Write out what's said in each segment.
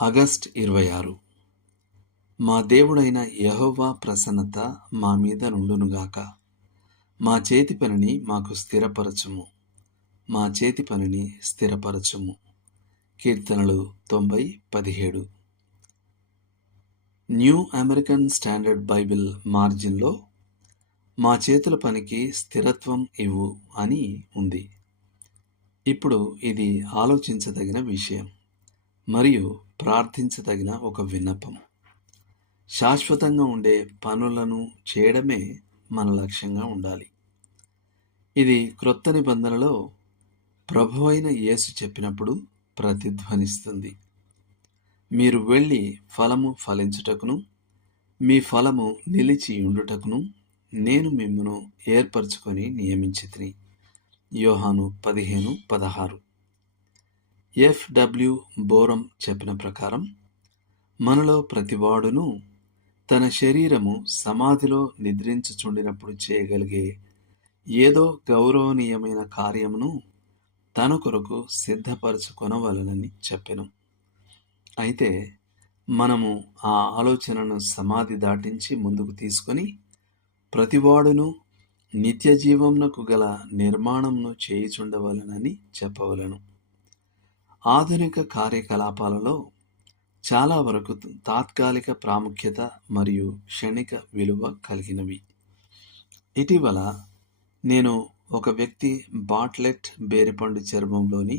August 26. మా దేవుడైన యెహోవా ప్రసన్నత మా మీద నుండునుగాక. మా చేతి పనిని మాకు స్థిరపరచుము. మా చేతి పనిని స్థిరపరచుము. కీర్తనలు 90:17. న్యూ అమెరికన్ స్టాండర్డ్ బైబిల్ మార్జిన్లో మా చేతుల పనికి స్థిరత్వం ఇవ్వు అని ఉంది. ఇప్పుడు ఇది ఆలోచించదగిన విషయం మరియు ప్రార్థించదగిన ఒక విన్నపం. శాశ్వతంగా ఉండే పనులను చేయడమే మన లక్ష్యంగా ఉండాలి. ఇది క్రొత్త నిబంధనలో ప్రభువైన యేసు చెప్పినప్పుడు ప్రతిధ్వనిస్తుంది. మీరు వెళ్ళి ఫలము ఫలించుటకును మీ ఫలము నిలిచి ఉండుటకును నేను మిమ్మును ఏర్పరచుకొని నియమించితిని. యోహాను 15:16. ఎఫ్.డబ్ల్యూ. బోరం చెప్పిన ప్రకారం మనలో ప్రతివాడును తన శరీరము సమాధిలో నిద్రించుచుండినప్పుడు చేయగలిగే ఏదో గౌరవనీయమైన కార్యమును తన కొరకు సిద్ధపరచుకొనవలెనని చెప్పెను. అయితే మనము ఆ ఆలోచనను సమాధి దాటించి ముందుకు తీసుకొని ప్రతివాడును నిత్య జీవమునకు గల నిర్మాణమును చేయుచుండవలెనని చెప్పవలెను. ఆధునిక కార్యకలాపాలలో చాలా వరకు తాత్కాలిక ప్రాముఖ్యత మరియు క్షణిక విలువ కలిగినవి. ఇటీవల నేను ఒక వ్యక్తి బాట్లెట్ బేరిపండు చర్మంలోని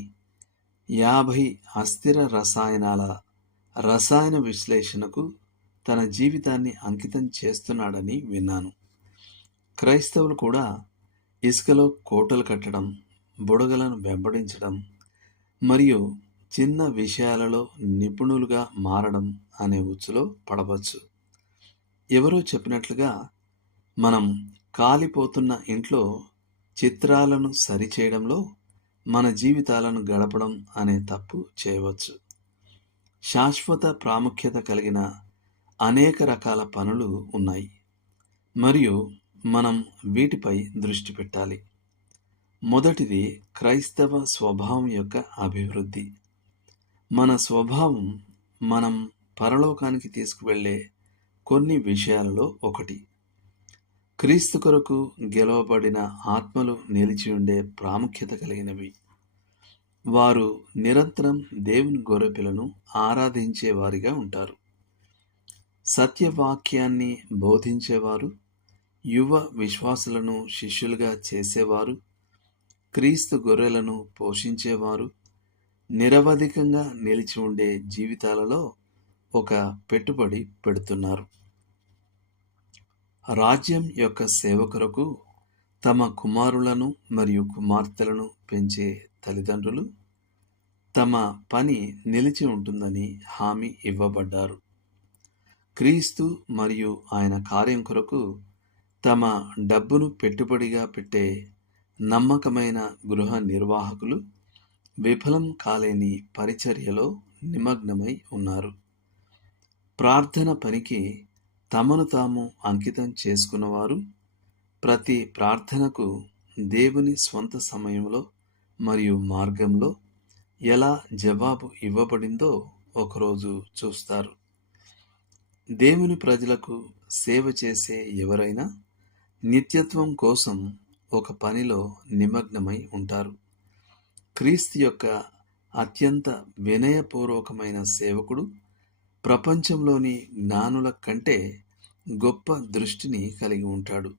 50 అస్థిర రసాయనాల రసాయన విశ్లేషణకు తన జీవితాన్ని అంకితం చేస్తున్నాడని విన్నాను. క్రైస్తవులు కూడా ఇసుకలో కోటలు కట్టడం, బుడగలను వెంబడించడం మరియు చిన్న విషయాలలో నిపుణులుగా మారడం అనే ఉచ్చులో పడవచ్చు. ఎవరో చెప్పినట్లుగా మనం కాలిపోతున్న ఇంట్లో చిత్రాలను సరిచేయడంలో మన జీవితాలను గడపడం అనే తప్పు చేయవచ్చు. శాశ్వత ప్రాముఖ్యత కలిగిన అనేక రకాల పనులు ఉన్నాయి మరియు మనం వీటిపై దృష్టి పెట్టాలి. మొదటిది క్రైస్తవ స్వభావం యొక్క అభివృద్ధి. మన స్వభావం మనం పరలోకానికి తీసుకువెళ్ళే కొన్ని విషయాలలో ఒకటి. క్రీస్తు కొరకు గెలవబడిన ఆత్మలు నిలిచి ఉండే ప్రాముఖ్యత కలిగినవి. వారు నిరంతరం దేవుని గొర్రెపిల్లను ఆరాధించేవారిగా ఉంటారు. సత్యవాక్యాన్ని బోధించేవారు, యువ విశ్వాసులను శిష్యులుగా చేసేవారు, క్రీస్తు గొర్రెలను పోషించేవారు నిరవధికంగా నిలిచి ఉండే జీవితాలలో ఒక పెట్టుబడి పెడుతున్నారు. రాజ్యం యొక్క సేవ కొరకు తమ కుమారులను మరియు కుమార్తెలను పెంచే తల్లిదండ్రులు తమ పని నిలిచి ఉంటుందని హామీ ఇవ్వబడ్డారు. క్రీస్తు మరియు ఆయన కార్యం కొరకు తమ డబ్బును పెట్టుబడిగా పెట్టే నమ్మకమైన గృహ నిర్వాహకులు విఫలం కాలేని పరిచర్యలో నిమగ్నమై ఉన్నారు. ప్రార్థన పనికి తమను తాము అంకితం చేసుకున్నవారు ప్రతి ప్రార్థనకు దేవుని స్వంత సమయంలో మరియు మార్గంలో ఎలా జవాబు ఇవ్వబడిందో ఒకరోజు చూస్తారు. దేవుని ప్రజలకు సేవ చేసే ఎవరైనా నిత్యత్వం కోసం ఒక పనిలో నిమగ్నమై ఉంటారు. క్రీస్తు యొక్క అత్యంత వినయపూర్వకమైన సేవకుడు ప్రపంచంలోని జ్ఞానుల కంటే గొప్ప దృష్టిని కలిగి ఉంటాడు.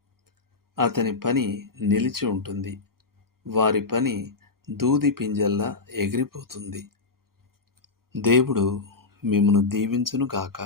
అతని పని నిలిచి ఉంటుంది. వారి పని దూది పింజల్లా ఎగిరిపోతుంది. దేవుడు మిమ్మును దీవించునుగాక.